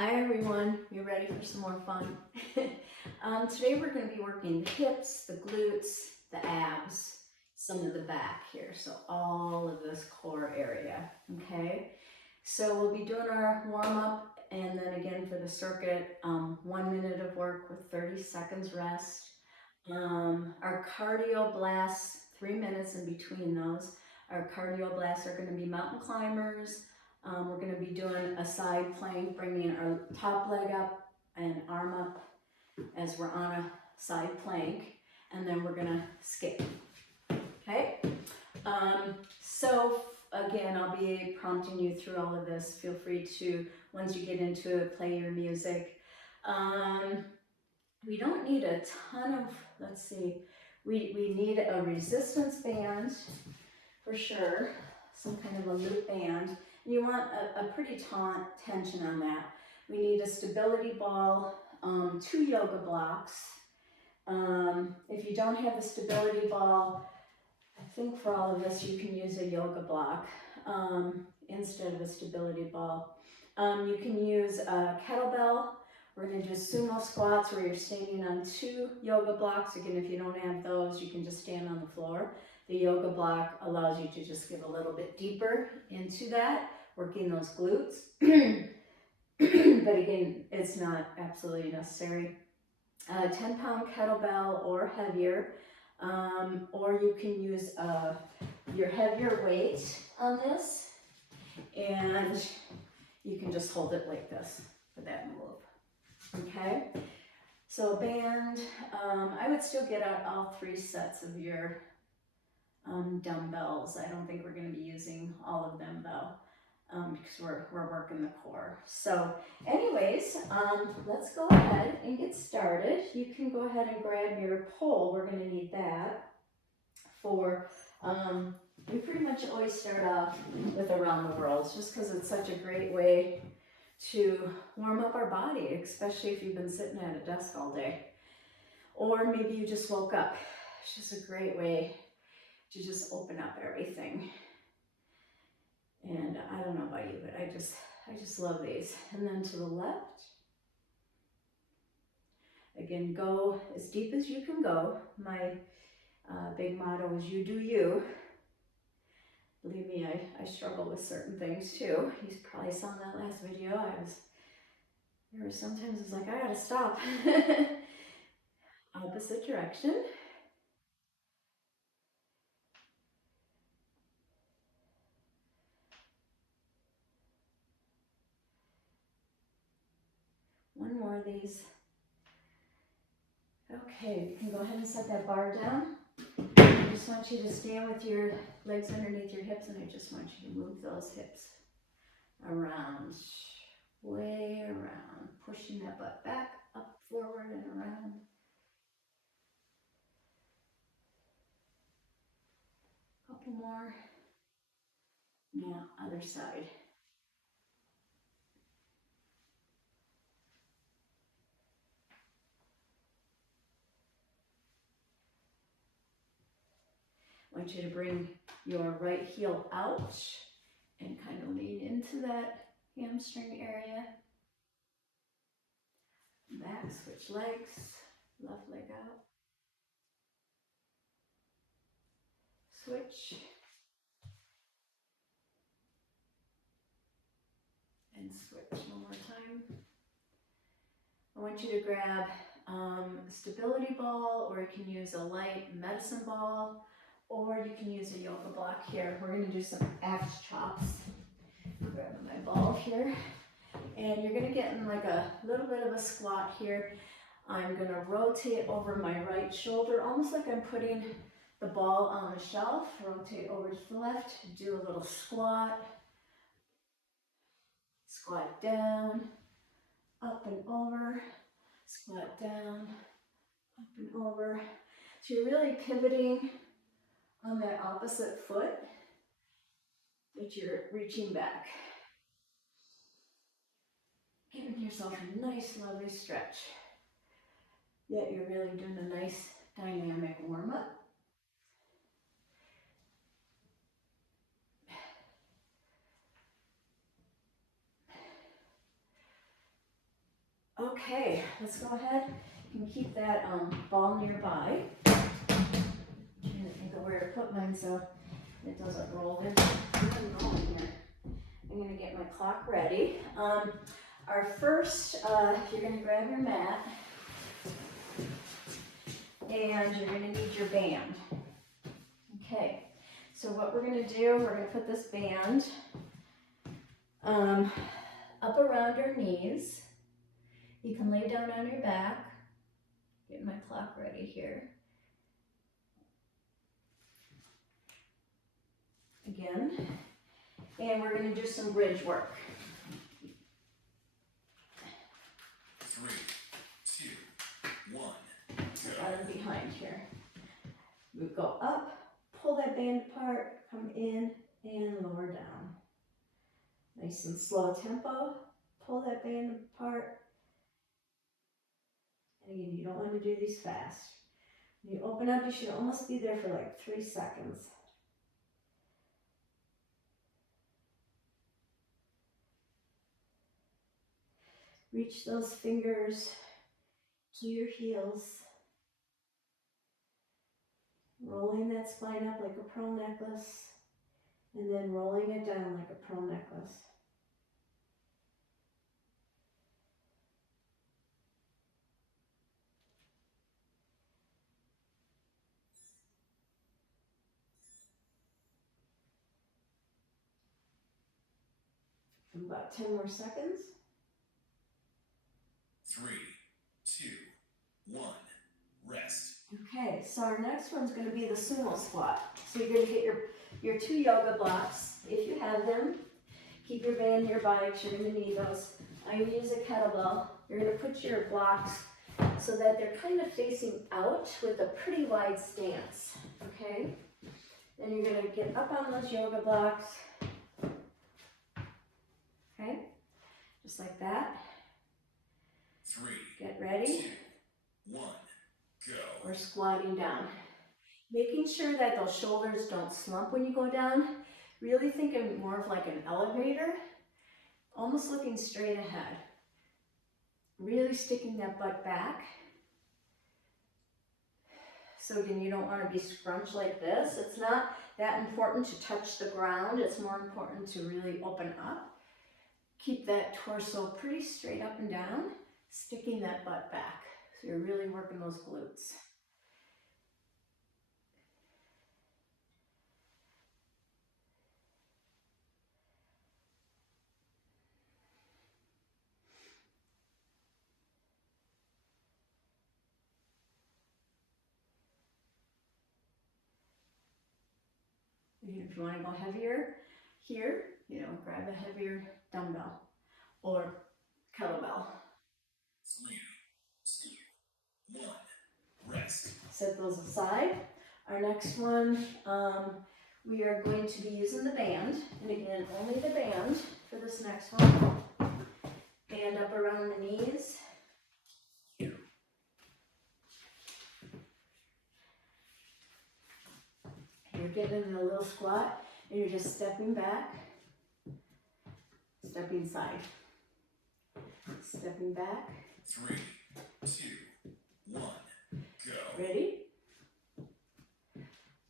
Hi everyone, you ready for some more fun? Today we're going to be working the hips, the glutes, the abs, some of the back here, so all of this core area, okay? So we'll be doing our warm-up and then again for the circuit, 1 minute of work with 30 seconds rest. Our cardio blasts, 3 minutes in between those. Our cardio blasts are going to be mountain climbers. We're going to be doing a side plank, bringing our top leg up and arm up as we're on a side plank, and then we're going to skip. Okay? So again, I'll be prompting you through all of this. Feel free to, once you get into it, play your music. We don't need a ton of, let's see, we need a resistance band for sure, some kind of a loop band. You want a pretty taut tension on that. We need a stability ball, 2 yoga blocks. If you don't have a stability ball, I think for all of this you can use a yoga block instead of a stability ball. You can use a kettlebell. We're going to do sumo squats where you're standing on 2 yoga blocks. Again, if you don't have those, you can just stand on the floor. The yoga block allows you to just get a little bit deeper into that, working those glutes. But again, it's not absolutely necessary. 10-pound kettlebell or heavier, or you can use your heavier weight on this, and you can just hold it like this for that move. Okay, so a band, I would still get out all 3 sets of your dumbbells. I don't think we're going to be using all of them though, because we're working the core. So anyways, let's go ahead and get started. You can go ahead and grab your pole. We're going to need that for, we pretty much always start off with around the world, just because it's such a great way to warm up our body, especially if you've been sitting at a desk all day. Or maybe you just woke up. It's just a great way to just open up everything. And I don't know about you, but I just love these. And then to the left. Again, go as deep as you can go. My big motto is you do you. Believe me, I struggle with certain things too. You probably saw in that last video. There were sometimes it's like, I gotta stop. Opposite direction. One more of these. Okay, you can go ahead and set that bar down. I just want you to stand with your legs underneath your hips, and I just want you to move those hips around, way around, pushing that butt back, up, forward, and around. Couple more. Now, other side. I want you to bring your right heel out and kind of lean into that hamstring area. Back, switch legs, left leg out. Switch. And switch one more time. I want you to grab a stability ball, or you can use a light medicine ball, or you can use a yoga block here. We're going to do some axe chops. Grab my ball here, and you're going to get in like a little bit of a squat here. I'm going to rotate over my right shoulder, almost like I'm putting the ball on the shelf. Rotate over to the left, do a little squat. Squat down, up and over, squat down, up and over. So you're really pivoting on that opposite foot, but you're reaching back. Giving yourself a nice, lovely stretch. Yet you're really doing a nice dynamic warm-up. Okay, let's go ahead. You can keep that ball nearby. I'm trying to think of where to put mine so it doesn't roll in. I'm gonna get my clock ready. Our first, you're gonna grab your mat and you're gonna need your band. Okay, so what we're gonna do, we're gonna put this band up around your knees. You can lay down on your back. Get my clock ready here. Again, and we're gonna do some bridge work. 3, 2, 1, go. Got it behind here. We go up, pull that band apart, come in, and lower down. Nice and slow tempo. Pull that band apart. And again, you don't want to do these fast. When you open up, you should almost be there for like 3 seconds. Reach those fingers to your heels. Rolling that spine up like a pearl necklace. And then rolling it down like a pearl necklace. About 10 more seconds. 3, 2, 1, rest. Okay, so our next one's going to be the sumo squat. So you're going to get your 2 yoga blocks, if you have them. Keep your band nearby because you're going to need those. I'm going to use a kettlebell. You're going to put your blocks so that they're kind of facing out with a pretty wide stance, okay? Then you're going to get up on those yoga blocks, okay? Just like that. 3, Get ready. 2, 1, go. We're squatting down. Making sure that those shoulders don't slump when you go down. Really thinking more of like an elevator, almost looking straight ahead. Really sticking that butt back. So again, you don't want to be scrunched like this. It's not that important to touch the ground. It's more important to really open up. Keep that torso pretty straight up and down, sticking that butt back. So you're really working those glutes. If you want to go heavier here, grab a heavier dumbbell or kettlebell. 3, 2, 1, rest. Set those aside. Our next one, we are going to be using the band. And again, only the band for this next one. Band up around the knees. You're getting in a little squat and you're just stepping back, stepping side, stepping back. 3, 2, 1, go. Ready?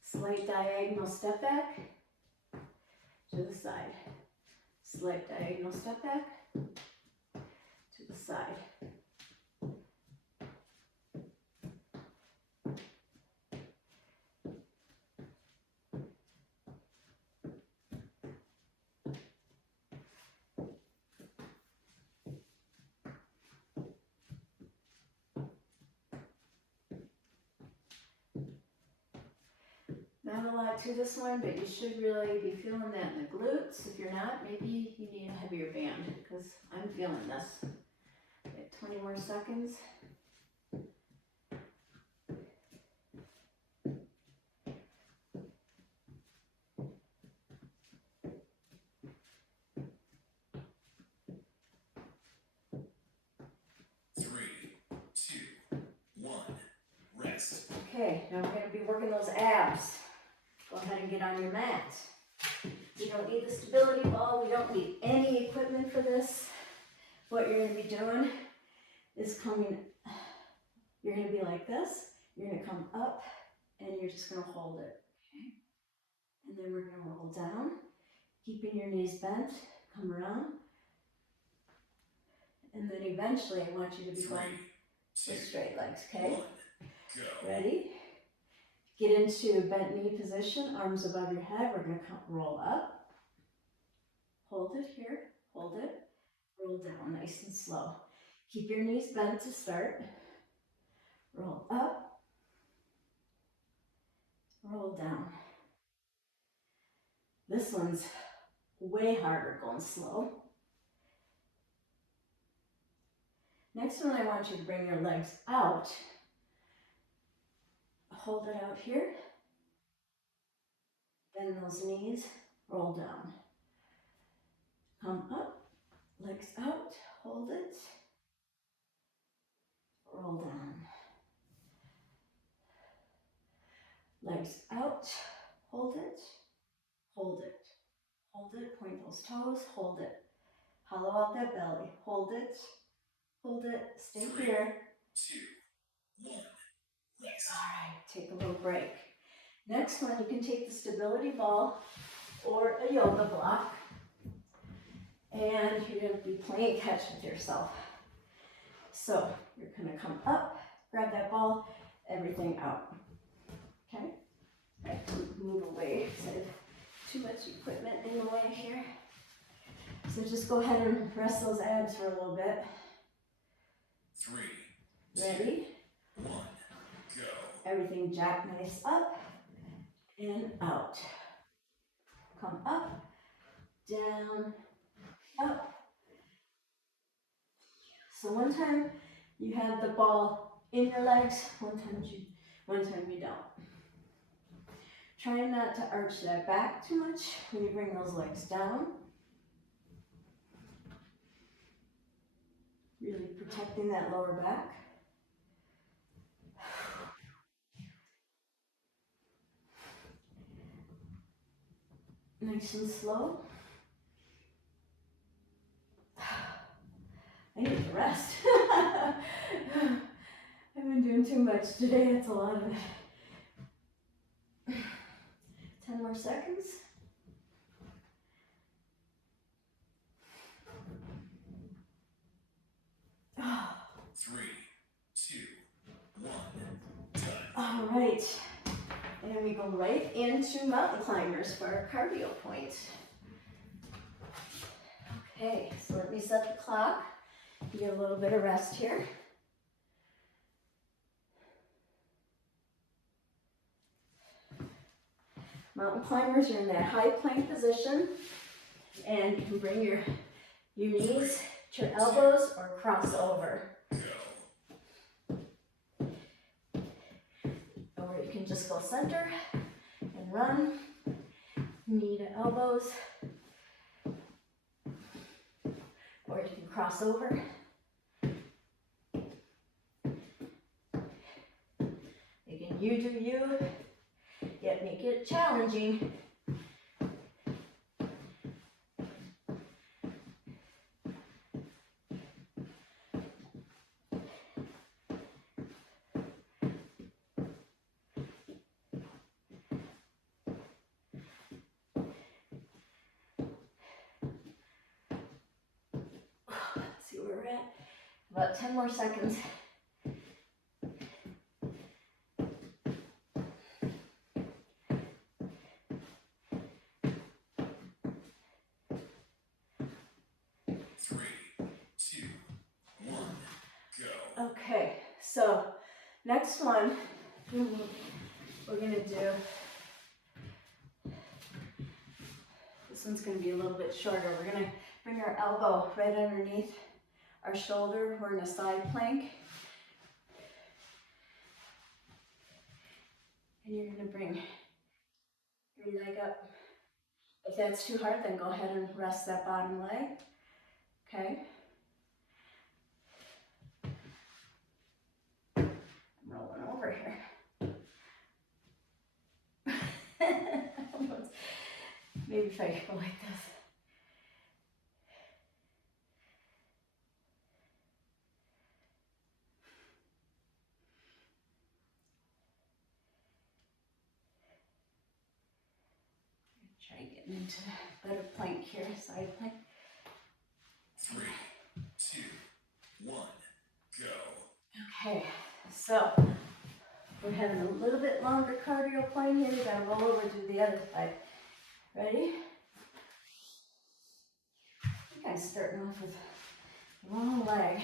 Slight diagonal step back to the side. Slight diagonal step back to the side. Not a lot to this one, but you should really be feeling that in the glutes. If you're not, maybe you need a heavier band because I'm feeling this. Get 20 more seconds. Okay, now we're going to be working those abs. Go ahead and get on your mat. You don't need the stability ball. We don't need any equipment for this. What you're going to be doing is coming, you're going to be like this. You're going to come up and you're just going to hold it. Okay. And then we're going to roll down, keeping your knees bent, come around. And then eventually I want you to be going with straight legs, okay? Ready? Get into bent knee position, arms above your head. We're going to roll up. Hold it here, hold it. Roll down nice and slow. Keep your knees bent to start. Roll up. Roll down. This one's way harder going slow. Next one, I want you to bring your legs out. Hold it out here. Bend those knees. Roll down. Come up. Legs out. Hold it. Roll down. Legs out. Hold it. Hold it. Hold it. Point those toes. Hold it. Hollow out that belly. Hold it. Hold it. Stay here. 2, 1, rest. All right. Take a little break. Next one, you can take the stability ball or a yoga block, and you're going to be playing catch with yourself. So you're going to come up, grab that ball, everything out. Okay? All right, move away so too much equipment in the way here. So just go ahead and rest those abs for a little bit. 3, Ready? 1, go. Everything jackknife up and out. Come up, down, up. So one time you have the ball in your legs, one time you don't. Try not to arch that back too much when you bring those legs down. Really protecting that lower back. Nice and slow. I need to rest. I've been doing too much today, that's a lot of it. 10 more seconds. Oh. 3, 2, 1, done. All right, and we go right into mountain climbers for our cardio point. Okay, so let me set the clock. Get a little bit of rest here. Mountain climbers, you're in that high plank position, and you can bring your knees to your elbows or cross over. Or you can just go center and run, knee to elbows, or you can cross over. Again, you do you, yet make it challenging. Let's see where we're at. About 10 more seconds. Okay, so next one we're going to do, this one's going to be a little bit shorter. We're going to bring our elbow right underneath our shoulder. We're in a side plank. And you're going to bring your leg up. If that's too hard, then go ahead and rest that bottom leg. Okay. Rolling over here. Maybe if I go like this. Try getting into a better plank here, side plank. 3, 2, 1, go. Okay, so we're having a little bit longer cardio plane here. You gotta roll over to the other side. Ready? I think I'm starting off with a long leg.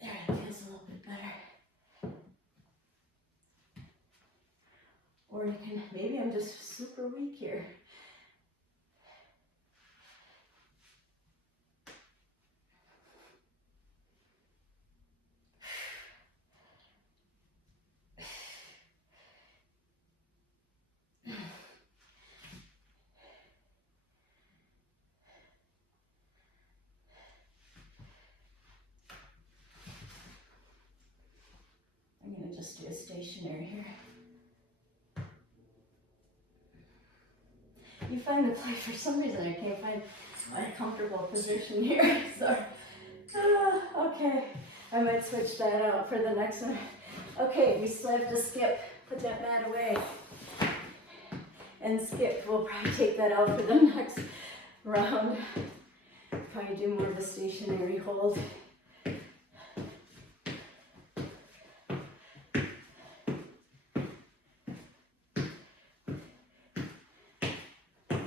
There, it feels a little bit better. Or you can, maybe I'm just super weak here. I'm gonna just do a stationary here. You find a place, for some reason I can't find a comfortable position here, so. Okay, I might switch that out for the next one. Okay, we still have to skip, put that mat away. And skip, we'll probably take that out for the next round. Probably do more of a stationary hold.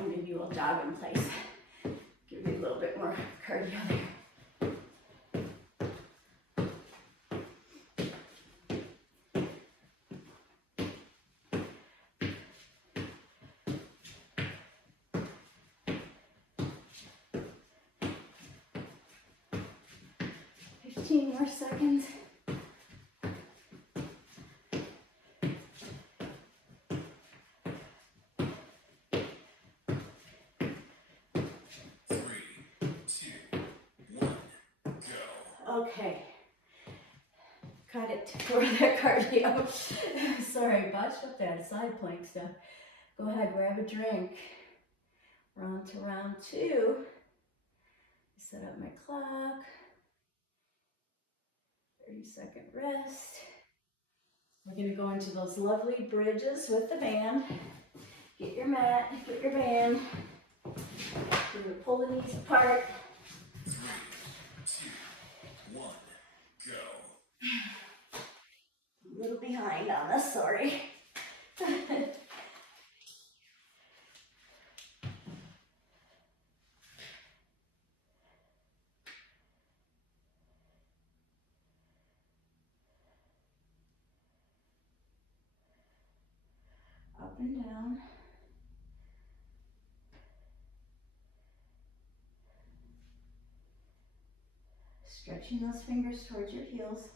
Maybe we'll jog in place. Give you a little bit more cardio there. More seconds. Three, two, one, go. Okay. Cut it for that cardio. Sorry, botched up that side plank stuff. Go ahead, grab a drink. We're on to round 2. Set up my clock. 30-second rest. We're going to go into those lovely bridges with the band. Get your mat, get your band. You're going to pull the knees apart. 3, 2, 1, go. A little behind on this, sorry. Up and down. Stretching those fingers towards your heels.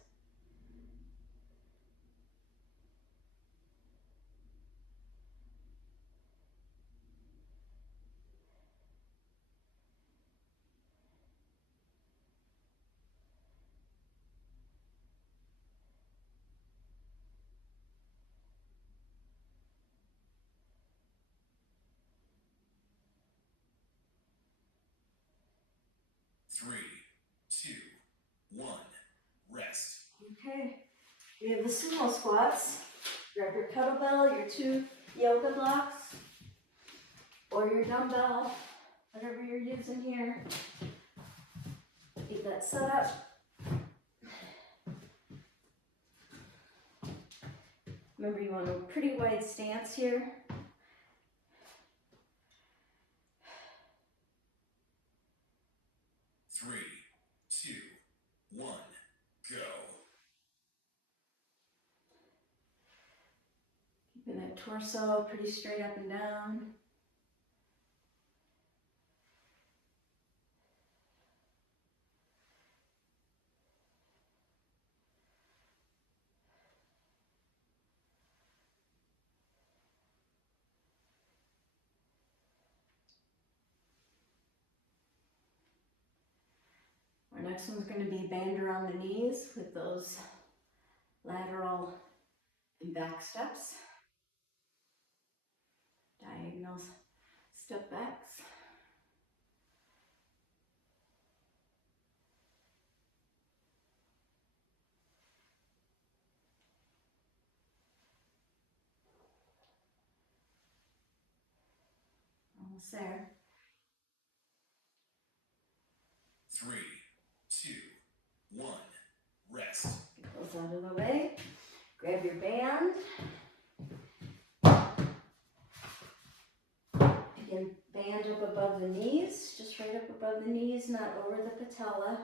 Three, two, one, rest. Okay, we have the sumo squats. Grab your kettlebell, your 2 yoga blocks, or your dumbbell, whatever you're using here. Get that set up. Remember, you want a pretty wide stance here. Three, two, one, go. Keeping that torso pretty straight up and down. Our next one's going to be band around the knees with those lateral and back steps. Diagonal step backs. Almost there. 3, 2, 1. Rest. Get those out of the way. Grab your band. Again, band up above the knees, just right up above the knees, not over the patella.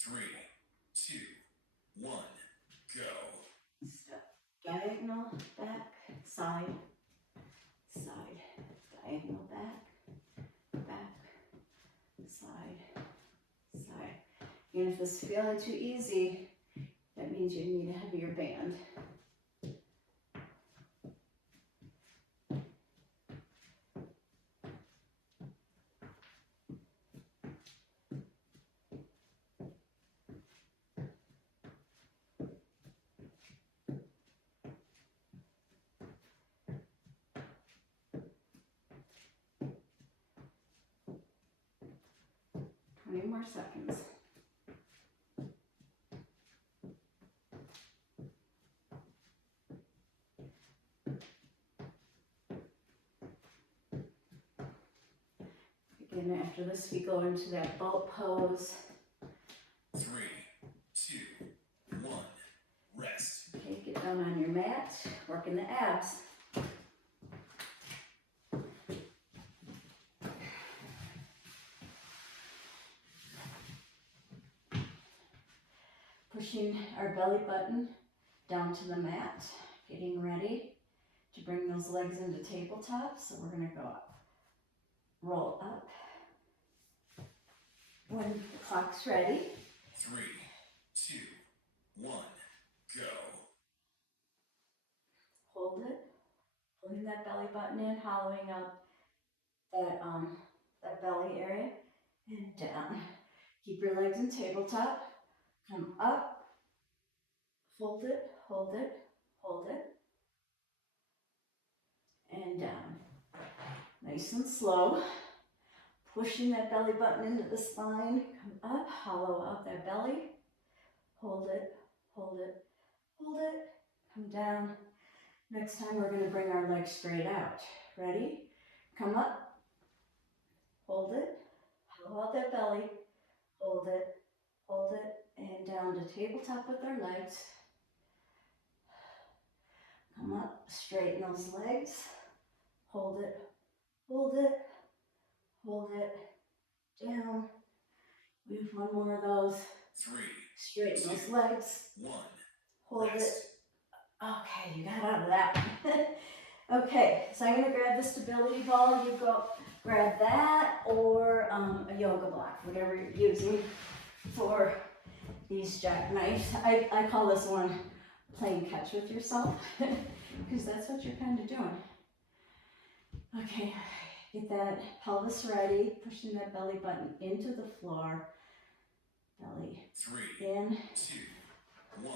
Three, two, one, go. Step diagonal, back, side, side, diagonal, back, back, side, side. And if this is feeling too easy, that means you need a heavier band. More seconds. Again, after this, we go into that boat pose. 3, 2, 1. Rest. Okay, get down on your mat, working the abs. Pushing our belly button down to the mat, getting ready to bring those legs into tabletop. So we're going to go up, roll up when the clock's ready. 3, 2, 1, go. Hold it, pulling that belly button in, hollowing out that belly area, and down. Keep your legs in tabletop. Come up, hold it, hold it, hold it, and down. Nice and slow. Pushing that belly button into the spine. Come up, hollow out that belly. Hold it, hold it, hold it. Come down. Next time we're going to bring our legs straight out. Ready? Come up, hold it, hollow out that belly, hold it, and down to tabletop with our legs. Come up, straighten those legs, hold it, hold it, hold it, down. We have one more of those. 3, Straighten 2, those legs, 1. hold Rest. it. Okay, you got out of that one. Okay, so I'm going to grab the stability ball. You go grab that or a yoga block, whatever you're using for these jackknives. I call this one playing catch with yourself because that's what you're kind of doing. Okay, get that pelvis ready, pushing that belly button into the floor. Belly 3, in. 2, 1,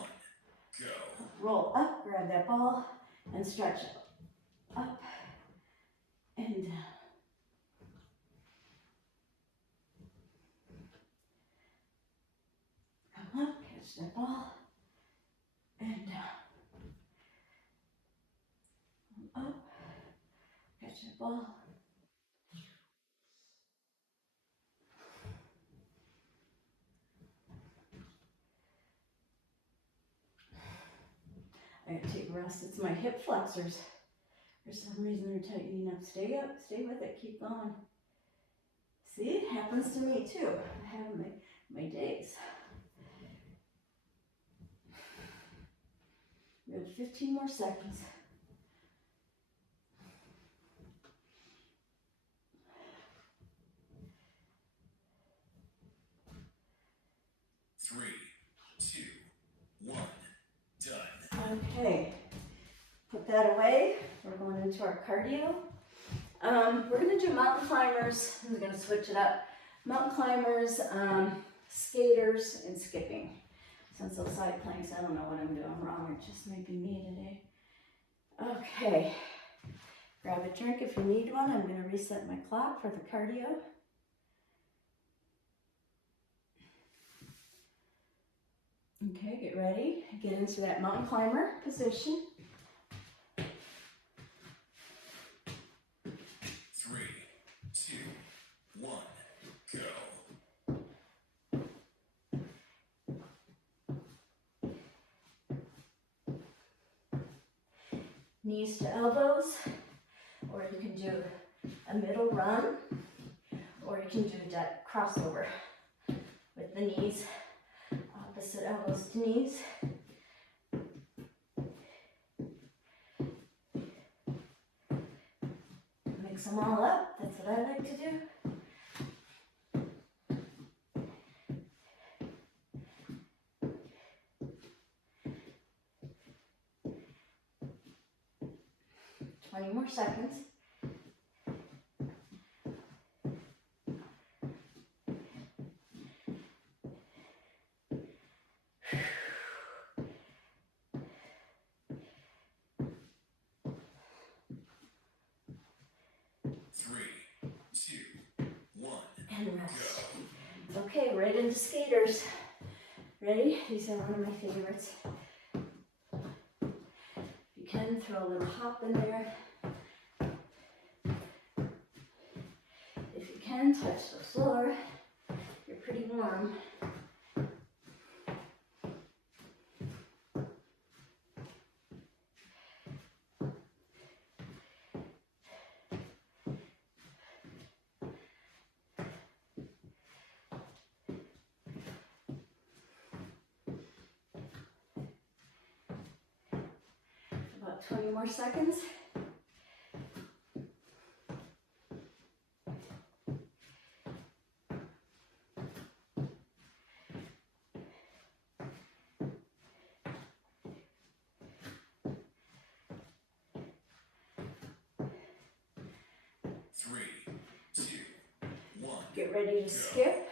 go. Roll up, grab that ball, and stretch up and down. Come up, catch that ball, and down. Come up, catch that ball. I gotta take a rest. It's my hip flexors. For some reason they're tightening up. Stay up, stay with it, keep going. See, it happens to me too. I have my days. We have 15 more seconds. Three, two, one, done. Okay, put that away. We're going into our cardio. We're gonna do mountain climbers. I'm gonna switch it up. Mountain climbers, skaters, and skipping. Since those side planks, I don't know what I'm doing wrong. It just might be me today. Okay, grab a drink if you need one. I'm gonna reset my clock for the cardio. Okay, get ready. Get into that mountain climber position. 3, 2, 1, go. Knees to elbows, or you can do a middle run, or you can do that crossover with the knees, opposite elbows to knees. Mix them all up, that's what I like to do. More seconds. Three, two, one, and rest. go. Okay, right into skaters. Ready? These are one of my favorites. If you can, throw a little hop in there. If you can, touch the floor. You're pretty warm. About 20 more seconds. Three, two, one. Get ready to go. skip.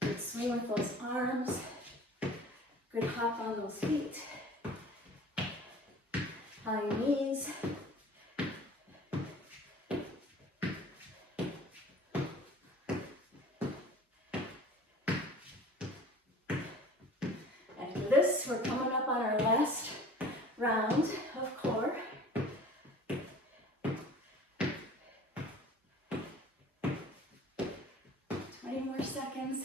Good swing with those arms. Good hop on those feet. High knees. After this, we're coming up on our last round of core. More seconds.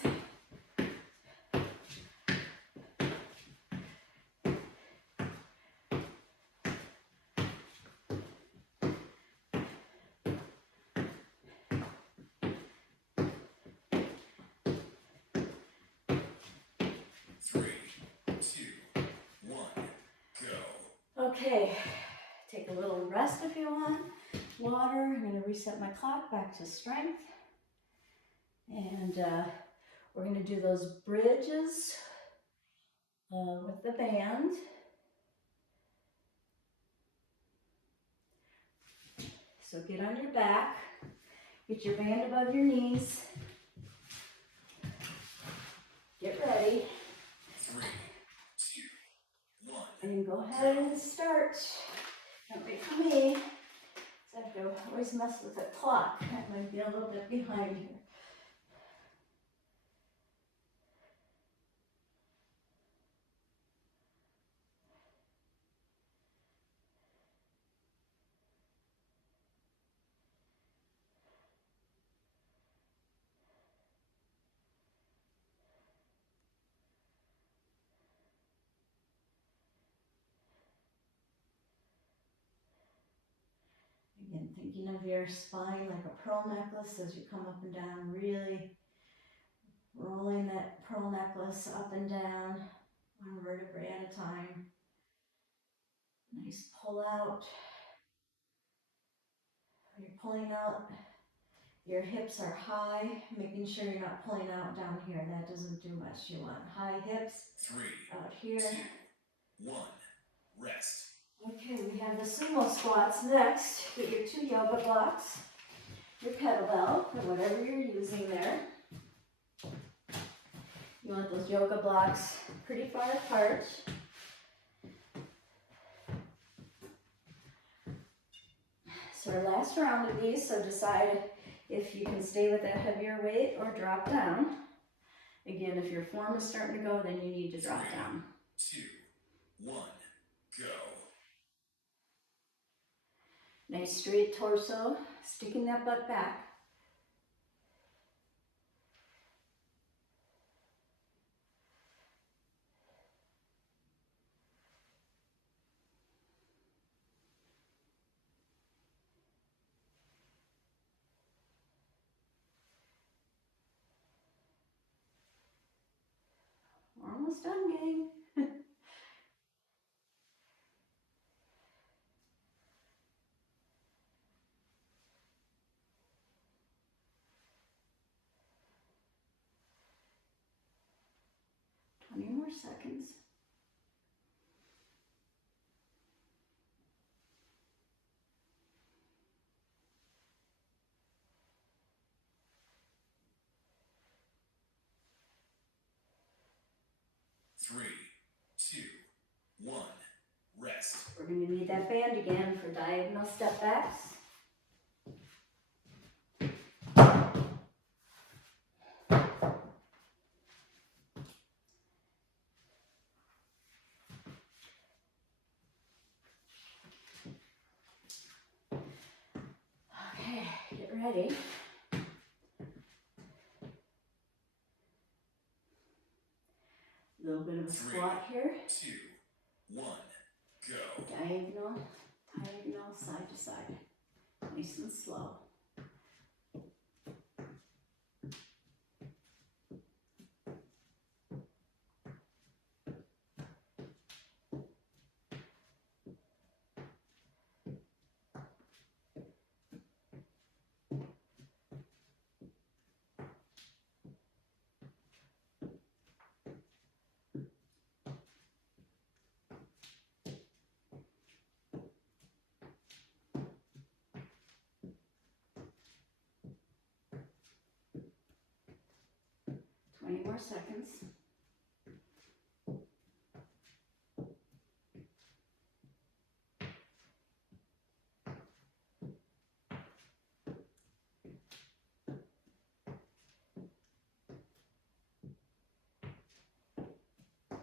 Three, two, one, go. Okay, take a little rest if you want. Water. I'm going to reset my clock back to strength. And we're going to do those bridges with the band. So get on your back, get your band above your knees. Get ready. 3, 2, 1. And go ahead and start. Don't wait for me. I have to always mess with the clock. That might be a little bit behind here. Again, thinking of your spine like a pearl necklace as you come up and down, really rolling that pearl necklace up and down, one vertebrae at a time. Nice pull out. When you're pulling out, your hips are high, making sure you're not pulling out down here. That doesn't do much. You want high hips 3, out here. 2, 1. Rest. Okay, we have the sumo squats next. Get your 2 yoga blocks, your kettlebell, or whatever you're using there. You want those yoga blocks pretty far apart. So our last round of these, so decide if you can stay with that heavier weight or drop down. Again, if your form is starting to go, then you need to drop down. 2, 1, go. Nice straight torso, sticking that butt back. We're almost done, gang. 20 more seconds. Three, two, one, rest. We're going to need that band again for diagonal step backs. Okay, get ready. A little bit of a squat here. 2, 1, go. Diagonal, diagonal, side to side. Nice and slow. More seconds.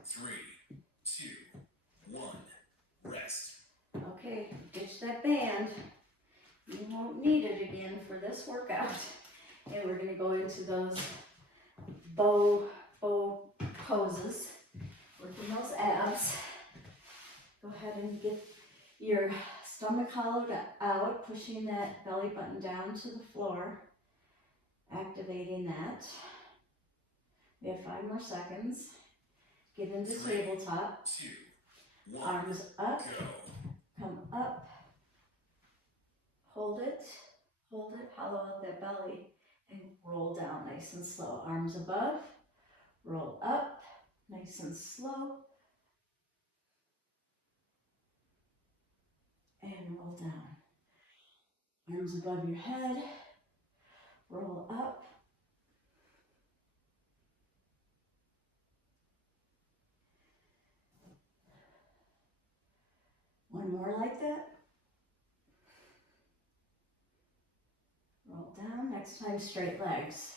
Three, two, one, rest. Okay, ditch that band. You won't need it again for this workout. And we're going to go into those bow poses, working those abs. Go ahead and get your stomach hollowed out, pushing that belly button down to the floor, activating that. We have 5 more seconds. Get into tabletop. 2, 1, arms up, go. come up, hold it, hollow out that belly, and roll down nice and slow. Arms above, roll up, nice and slow, and roll down. Arms above your head, roll up. One more like that. Roll down. Next time, straight legs.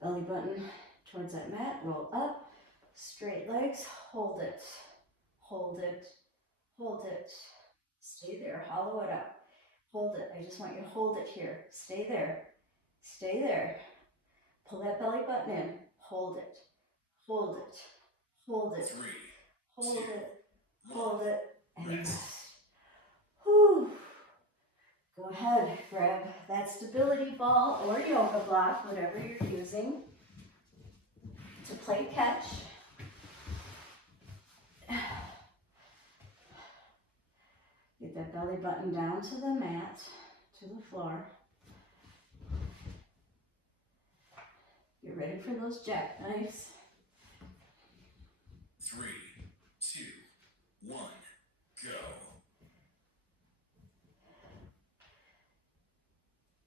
Belly button towards that mat, roll up. Straight legs, hold it, hold it, hold it. Stay there, hollow it out. Hold it. I just want you to hold it here. Stay there. Stay there. Pull that belly button in. Hold it. Hold it. Hold it. 3, Hold 2, it. 1, Hold it. And rest. rest. Whew. Go ahead. Grab that stability ball or yoga block, whatever you're using, to play catch. Get that belly button down to the mat, to the floor. Get ready for those jackknives. 3, 2, 1, go.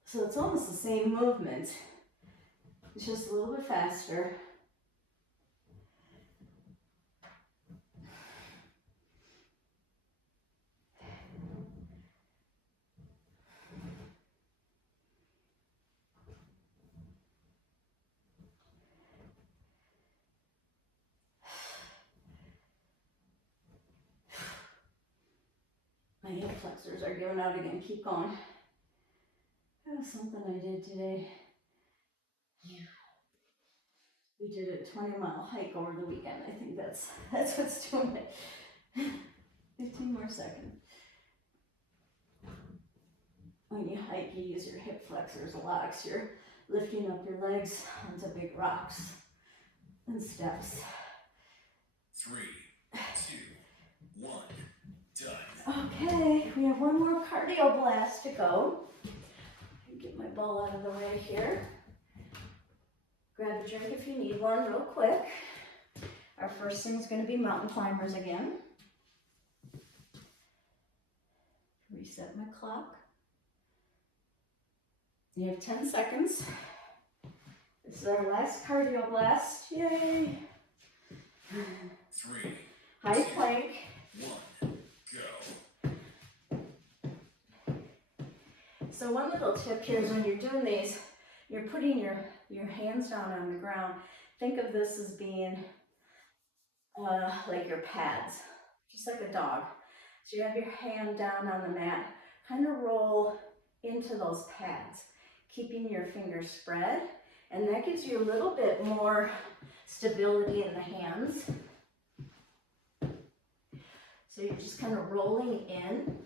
So it's almost the same movement. It's just a little bit faster. My hip flexors are giving out again. Keep going. That was something I did today. We did a 20-mile hike over the weekend. I think that's what's doing it. 15 more seconds. When you hike, you use your hip flexors a lot because you're lifting up your legs onto big rocks and steps. 3, 2, 1, done. Okay, we have one more cardio blast to go. Get my ball out of the way here. Grab a drink if you need one real quick. Our first thing is going to be mountain climbers again. Reset my clock. You have 10 seconds. This is our last cardio blast. Yay! 3, High plank. 1, go. So one little tip here is when you're doing these, you're putting your hands down on the ground. Think of this as being like your pads, just like a dog. So you have your hand down on the mat, kind of roll into those pads, keeping your fingers spread, and that gives you a little bit more stability in the hands. So you're just kind of rolling in.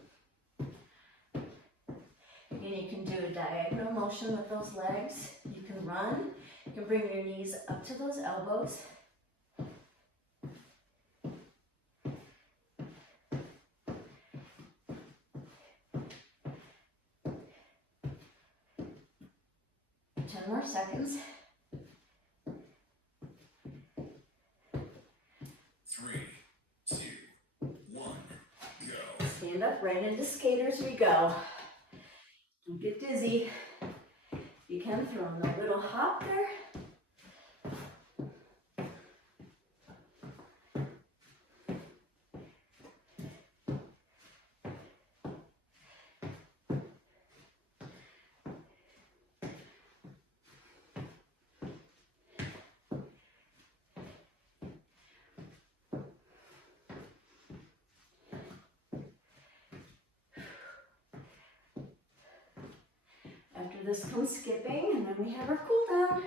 Again, you can do a diagonal motion with those legs. You can run. You can bring your knees up to those elbows. Ten more seconds. 3, 2, 1, go. Stand up right into skaters we go. Don't get dizzy. You can throw in a little hop there. After this comes skipping, and then we have our cool down.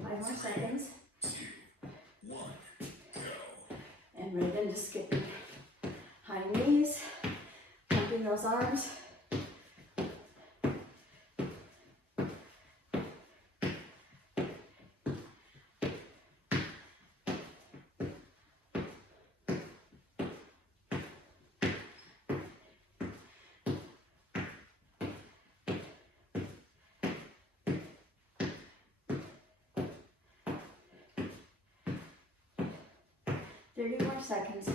Five more seconds. 2, 1, go. And right into skipping. High knees, pumping those arms. Thirty more seconds.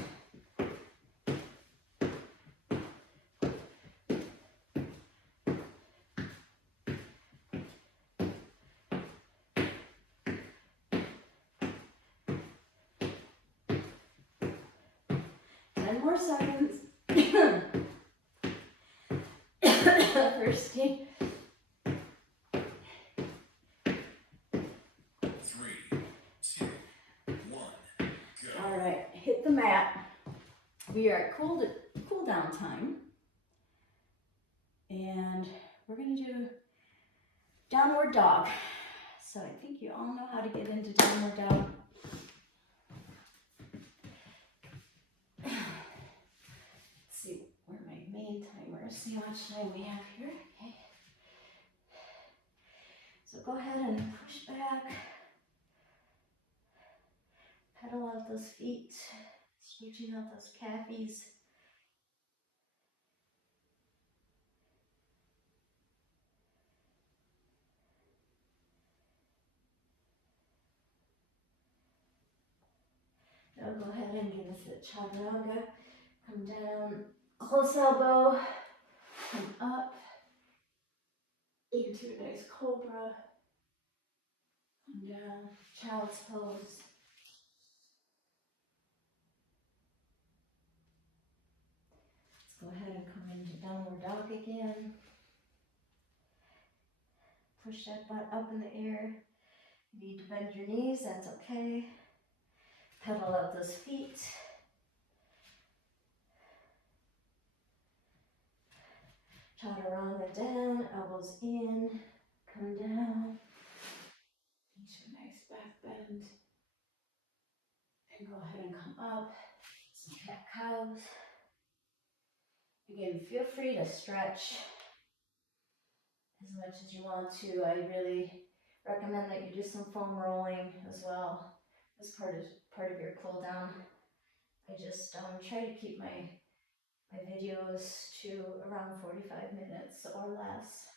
Ten more seconds. Thirsty. 3, 2, 1, go. All right, hit the mat. We are at cool down time. And we're gonna do downward dog. So I think you all know how to get into downward dog. Let's see where my main timer is, see how much time we have here. Okay. So go ahead and push back. Pedal out those feet, stretching out those calfies. Now go ahead and give us a chaturanga. Come down, close elbow, come up into a nice cobra. Come down, child's pose. downward dog again. Push that butt up in the air. You need to bend your knees, that's okay. Pedal out those feet. Chaturanga down, elbows in, come down. Into a nice back bend. And go ahead and come up. Some cat cows. Again, feel free to stretch as much as you want to. I really recommend that you do some foam rolling as well as part of your cool down. I just try to keep my videos to around 45 minutes or less.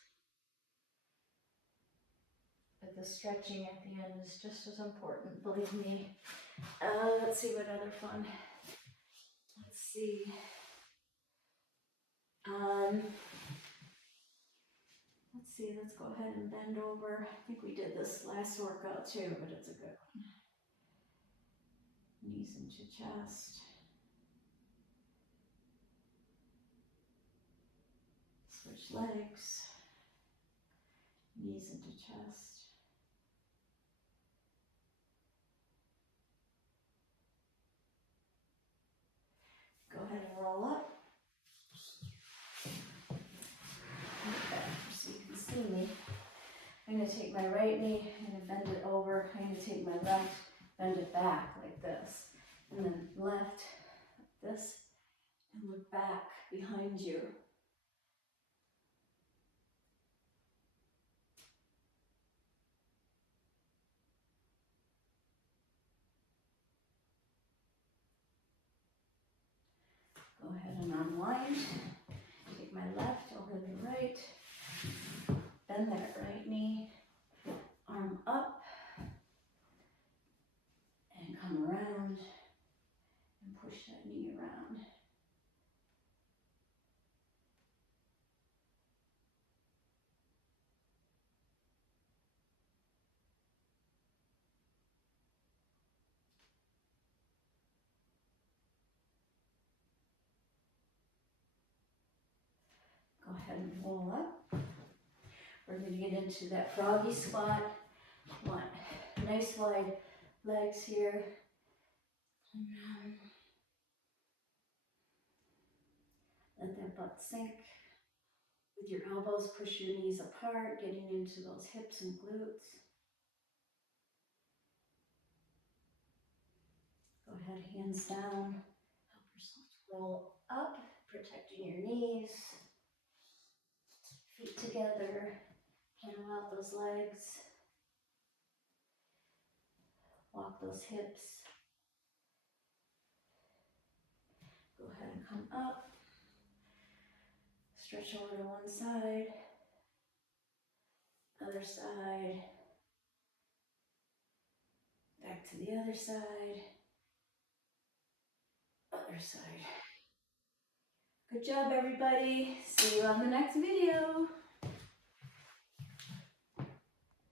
But the stretching at the end is just as important, believe me. Let's see what other fun. Let's see. Let's go ahead and bend over. I think we did this last workout too, but it's a good one. Knees into chest. Switch legs. Knees into chest. Go ahead and roll up. So you can see me. I'm going to take my right knee, I'm going to bend it over. I'm going to take my left, bend it back like this. And then left, like this, and look back behind you. Go ahead and unwind. Take my left over the right. Bend that right knee, arm up, and come around and push that knee around. Go ahead and roll up. We're going to get into that froggy squat. Want nice wide legs here. Let that butt sink. With your elbows, push your knees apart, getting into those hips and glutes. Go ahead, hands down. Help yourself to roll up, protecting your knees. Feet together. Pedal out those legs. Walk those hips. Go ahead and come up. Stretch over to one side. Other side. Back to the other side. Other side. Good job, everybody. See you on the next video.